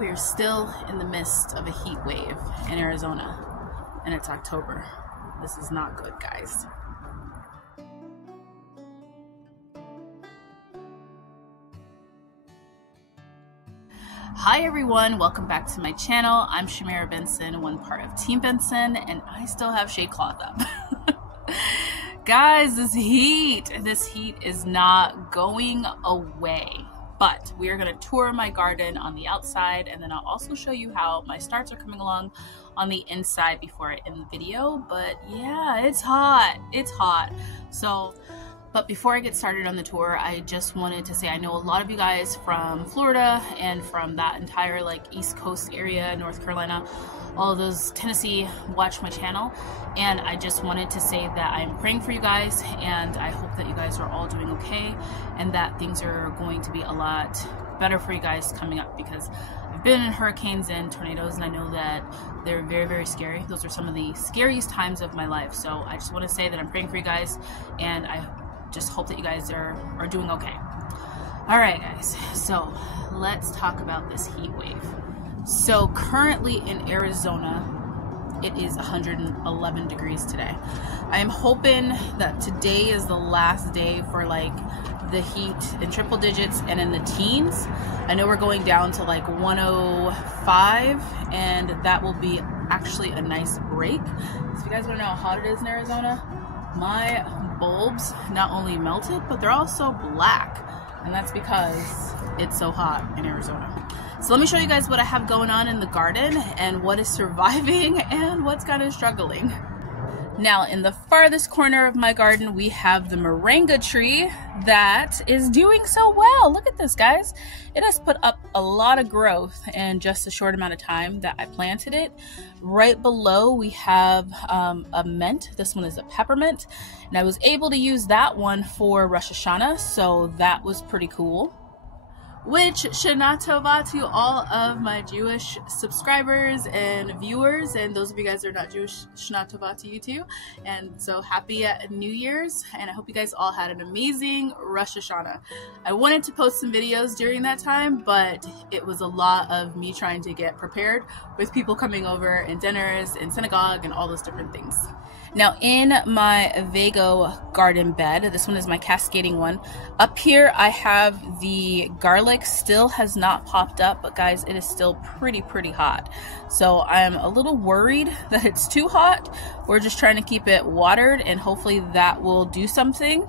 We're still in the midst of a heat wave in Arizona, and it's October. This is not good, guys. Hi everyone, welcome back to my channel. I'm Shamira Benson, one part of Team Benson, and I still have shade cloth up. Guys, this heat is not going away. But we are going to tour my garden on the outside, and then I'll also show you how my starts are coming along on the inside before I end the video. But yeah, it's hot. It's hot. But before I get started on the tour, I just wanted to say I know a lot of you guys from Florida and from that entire like East Coast area, North Carolina, all of those, Tennessee, watch my channel. And I just wanted to say that I'm praying for you guys, and I hope that you guys are all doing okay and that things are going to be a lot better for you guys coming up, because I've been in hurricanes and tornadoes, and I know that they're very, very scary. Those are some of the scariest times of my life. So I just want to say that I'm praying for you guys, and I just hope that you guys are doing okay. All right, guys, so let's talk about this heat wave. So currently in Arizona, it is 111 degrees today. I am hoping that today is the last day for like the heat in triple digits and in the teens. I know we're going down to like 105, and that will be actually a nice break. So if you guys want to know how hot it is in Arizona, my bulbs not only melted, but they're also black, and that's because it's so hot in Arizona. So let me show you guys what I have going on in the garden and what is surviving and what's kind of struggling. Now, in the farthest corner of my garden, we have the moringa tree that is doing so well. Look at this, guys. It has put up a lot of growth in just a short amount of time that I planted it. Right below, we have a mint. This one is a peppermint, and I was able to use that one for Rosh Hashanah, so that was pretty cool. Which, Shana Tova to all of my Jewish subscribers and viewers, and those of you guys that are not Jewish, Shana Tova to you too. And so happy New Year's, and I hope you guys all had an amazing Rosh Hashanah. I wanted to post some videos during that time, but it was a lot of me trying to get prepared with people coming over and dinners and synagogue and all those different things. Now, in my Vego garden bed, this one is my cascading one. Up here, I have the garlic. Still has not popped up, but guys, it is still pretty hot. So I'm a little worried that it's too hot. We're just trying to keep it watered, and hopefully that will do something.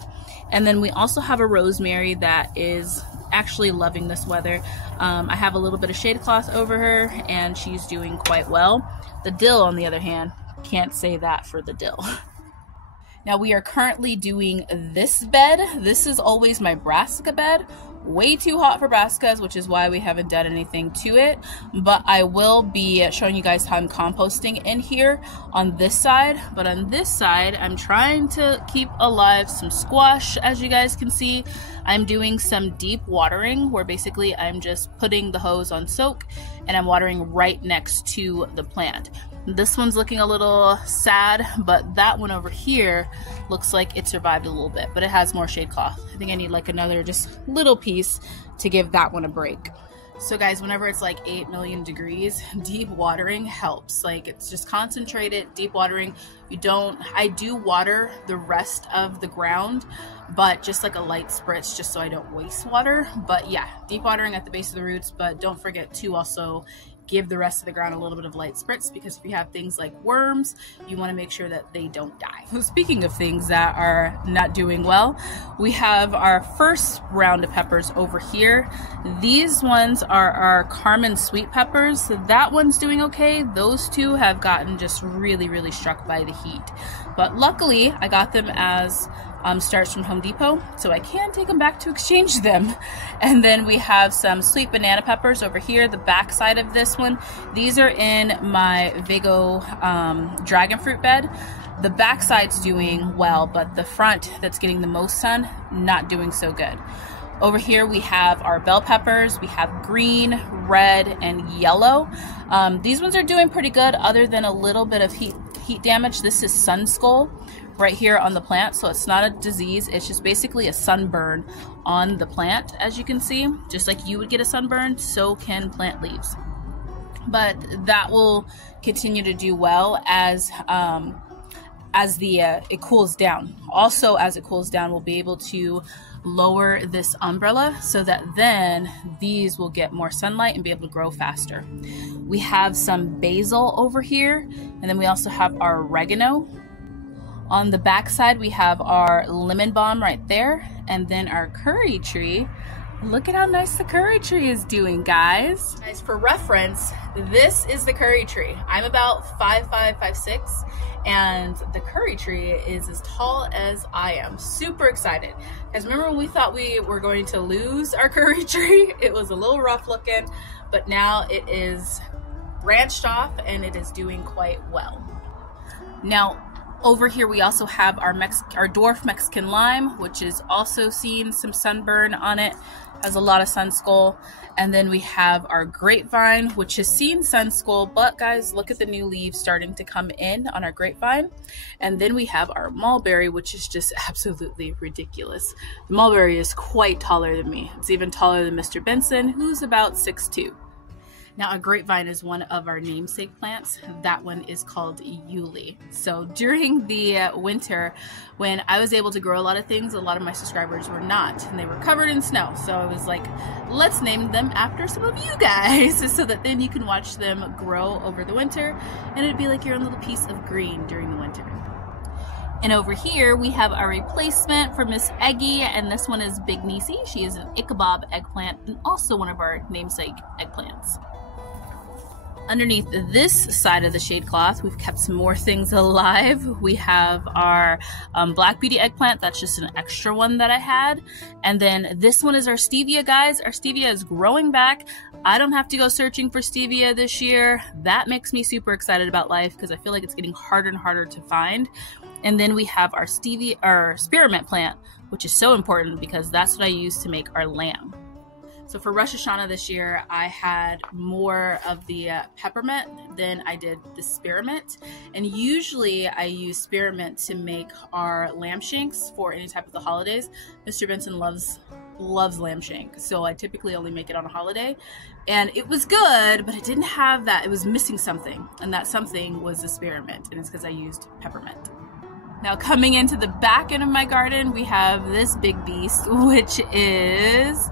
And then we also have a rosemary that is actually loving this weather. I have a little bit of shade cloth over her, and she's doing quite well. The dill, on the other hand, can't say that for the dill. Now we are currently doing this bed. This is always my brassica bed. Way too hot for brassicas, which is why we haven't done anything to it. But I will be showing you guys how I'm composting in here on this side. But on this side, I'm trying to keep alive some squash. As you guys can see, I'm doing some deep watering, where basically I'm just putting the hose on soak and I'm watering right next to the plant. This one's looking a little sad, but that one over here looks like it survived a little bit, but it has more shade cloth. I think I need like another just little piece to give that one a break. So guys, whenever it's like 8 million degrees, deep watering helps. Like, it's just concentrated deep watering. I do water the rest of the ground, but just like a light spritz, just so I don't waste water. But yeah, deep watering at the base of the roots, but don't forget to also give the rest of the ground a little bit of light spritz, because if you have things like worms, you want to make sure that they don't die. Speaking of things that are not doing well, we have our first round of peppers over here. These ones are our Carmen sweet peppers. So that one's doing okay. Those two have gotten just really struck by the heat. But luckily, I got them as starts from Home Depot, so I can take them back to exchange them. And then we have some sweet banana peppers over here, the back side of this one. These are in my Vego dragon fruit bed. The back side's doing well, but the front that's getting the most sun, not doing so good. Over here we have our bell peppers. We have green, red, and yellow. These ones are doing pretty good, other than a little bit of heat damage. This is sun skull right here on the plant, so it's not a disease, it's just basically a sunburn on the plant. As you can see, just like you would get a sunburn, so can plant leaves. but that will continue to do well as it cools down. Also, as it cools down, we'll be able to lower this umbrella so that then these will get more sunlight and be able to grow faster. We have some basil over here, and then we also have our oregano. On the back side, we have our lemon balm right there, and then our curry tree. Look at how nice the curry tree is doing, guys. Guys, for reference, this is the curry tree. I'm about 5'5", 5'6", and the curry tree is as tall as I am. Super excited. Because remember when we thought we were going to lose our curry tree? It was a little rough looking, but now it is branched off and it is doing quite well. Now, over here we also have our dwarf Mexican lime, which is also seeing some sunburn on it. Has a lot of sun skull. And then we have our grapevine, which has seen sun skull, but guys, look at the new leaves starting to come in on our grapevine. And then we have our mulberry, which is just absolutely ridiculous. The mulberry is quite taller than me. It's even taller than Mr. Benson, who's about 6'2". Now, a grapevine is one of our namesake plants. That one is called Yuli. So during the winter, when I was able to grow a lot of things, a lot of my subscribers were not, and they were covered in snow. So I was like, let's name them after some of you guys so that then you can watch them grow over the winter, and it'd be like your own little piece of green during the winter. And over here, we have our replacement for Miss Eggy, and this one is Big Nisi. She is an Ichabod eggplant and also one of our namesake eggplants. Underneath this side of the shade cloth, we've kept some more things alive. We have our Black Beauty eggplant. That's just an extra one that I had. And then this one is our stevia, guys. Our stevia is growing back. I don't have to go searching for stevia this year. That makes me super excited about life because I feel like it's getting harder and harder to find. And then we have our spearmint plant, which is so important because that's what I use to make our lamb. So for Rosh Hashanah this year, I had more of the peppermint than I did the spearmint. And usually I use spearmint to make our lamb shanks for any type of the holidays. Mr. Benson loves lamb shank, so I typically only make it on a holiday. And it was good, but it didn't have that. It was missing something, and that something was the spearmint, and it's because I used peppermint. Now, coming into the back end of my garden, we have this big beast, which is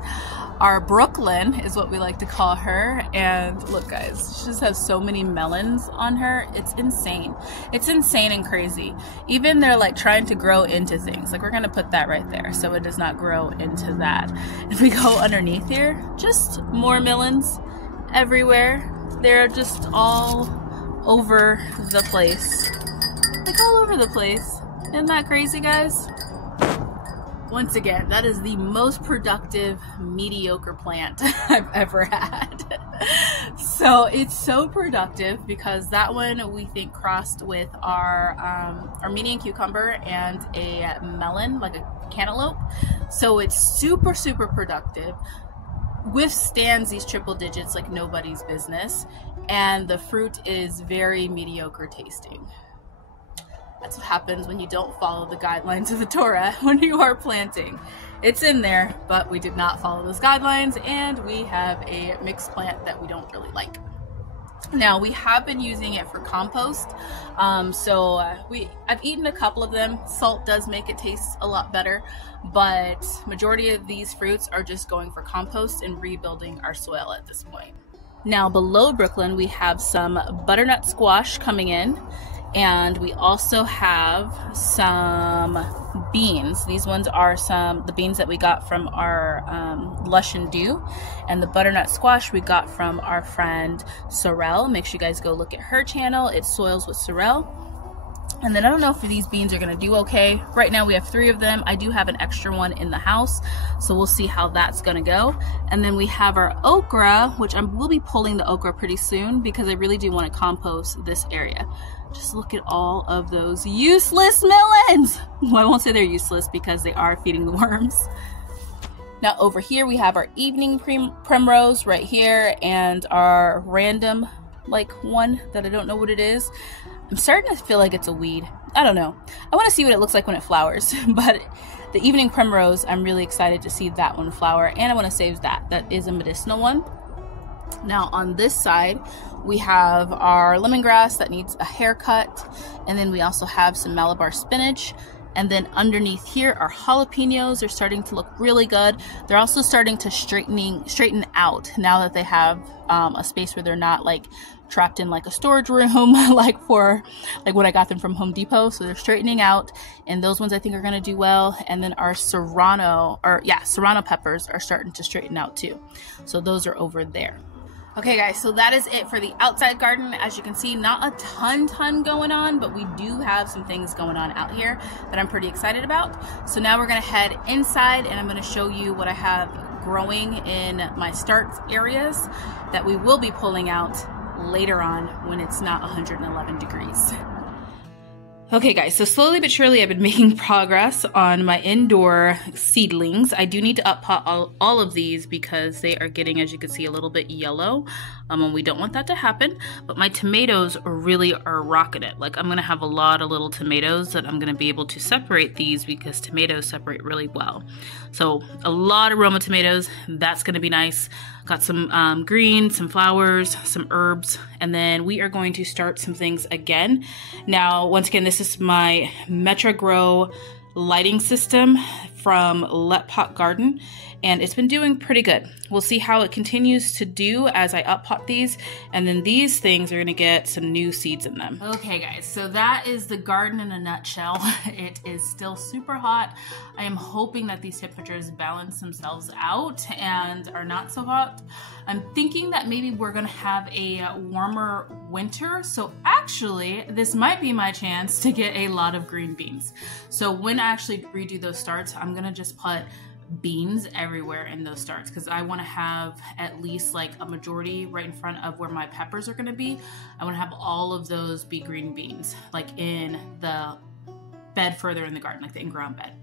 our Brooklyn, is what we like to call her. And look, guys, she just has so many melons on her. It's insane. It's insane and crazy. Even they're like trying to grow into things. Like, we're gonna put that right there so it does not grow into that. If we go underneath here, just more melons everywhere. They're just all over the place. Like, all over the place. Isn't that crazy, guys? Once again, that is the most productive, mediocre plant I've ever had. So it's so productive because that one we think crossed with our Armenian cucumber and a melon, like a cantaloupe. So it's super, super productive. Withstands these triple digits like nobody's business. And the fruit is very mediocre tasting. That's what happens when you don't follow the guidelines of the Torah when you are planting. It's in there, but we did not follow those guidelines, and we have a mixed plant that we don't really like. Now, we have been using it for compost, I've eaten a couple of them. Salt does make it taste a lot better, but majority of these fruits are just going for compost and rebuilding our soil at this point. Now, below Brooklyn, we have some butternut squash coming in. And we also have some beans. These ones are the beans that we got from our Lush and Dew. And the butternut squash we got from our friend Sorrel. Make sure you guys go look at her channel. It's Soils with Sorrel. And then I don't know if these beans are going to do okay. Right now we have 3 of them. I do have an extra one in the house, so we'll see how that's going to go. And then we have our okra, which I will be pulling the okra pretty soon because I really do want to compost this area. Just look at all of those useless melons. Well, I won't say they're useless because they are feeding the worms. Now over here we have our evening primrose right here and our random one that I don't know what it is. I'm starting to feel like it's a weed. I don't know. I want to see what it looks like when it flowers. But the evening primrose, I'm really excited to see that one flower. And I want to save that. That is a medicinal one. Now on this side, we have our lemongrass that needs a haircut, and then we also have some Malabar spinach. And then underneath here, our jalapenos are starting to look really good. They're also starting to straighten out now that they have a space where they're not like trapped in like a storage room like when I got them from Home Depot. So they're straightening out, and those ones I think are going to do well. And then our serrano peppers are starting to straighten out too. So those are over there. Okay guys, so that is it for the outside garden. As you can see, not a ton going on, but we do have some things going on out here that I'm pretty excited about. So now we're gonna head inside, and I'm gonna show you what I have growing in my start areas that we will be pulling out later on when it's not 111 degrees. Okay guys, so slowly but surely I've been making progress on my indoor seedlings. I do need to up pot all of these because they are getting, as you can see, a little bit yellow, and we don't want that to happen. But my tomatoes really are rocking it. Like, I'm gonna have a lot of little tomatoes that I'm gonna be able to separate these because tomatoes separate really well. So a lot of Roma tomatoes, that's gonna be nice. Got some greens, some flowers, some herbs, and then we are going to start some things again. Now, once again, this is my MetryGrow lighting system from Let Pot Garden, and it's been doing pretty good. We'll see how it continues to do as I up pot these, and then these things are gonna get some new seeds in them. Okay guys, so that is the garden in a nutshell. It is still super hot. I am hoping that these temperatures balance themselves out and are not so hot. I'm thinking that maybe we're gonna have a warmer winter, so actually this might be my chance to get a lot of green beans. So when I actually redo those starts, I'm gonna just put beans everywhere in those starts because I want to have at least like a majority right in front of where my peppers are going to be. I want to have all of those be green beans, like in the bed further in the garden, like the in-ground bed.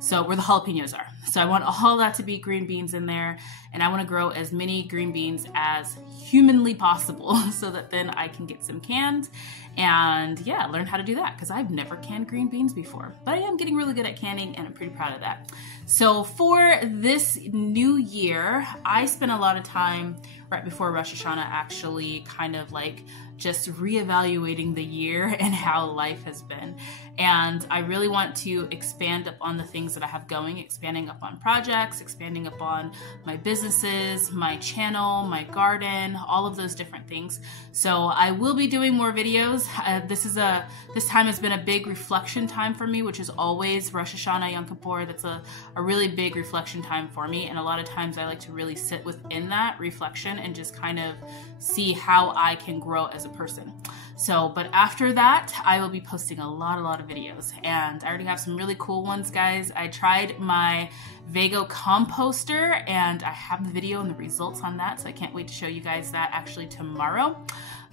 So where the jalapenos are. So I want all that to be green beans in there, and I want to grow as many green beans as humanly possible so that then I can get some canned and yeah, learn how to do that because I've never canned green beans before. But I am getting really good at canning, and I'm pretty proud of that. So for this new year, I spent a lot of time right before Rosh Hashanah actually kind of like just reevaluating the year and how life has been. And I really want to expand up on the things that I have going, expanding up on projects, expanding up on my businesses, my channel, my garden, all of those different things. So I will be doing more videos. This time has been a big reflection time for me, which is always Rosh Hashanah, Yom Kippur. That's a really big reflection time for me. And a lot of times I like to really sit within that reflection and just kind of see how I can grow as a person. So, but after that, I will be posting a lot of videos, and I already have some really cool ones, guys. I tried my Vego Composter, and I have the video and the results on that, so I can't wait to show you guys that actually tomorrow.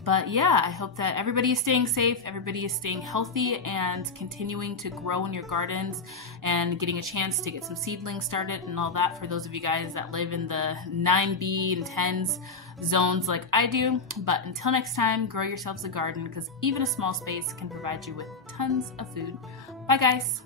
But yeah, I hope that everybody is staying safe, everybody is staying healthy, and continuing to grow in your gardens and getting a chance to get some seedlings started and all that for those of you guys that live in the 9B and 10s zones like I do. But until next time, grow yourselves a garden because even a small space can provide you with tons of food. Bye guys.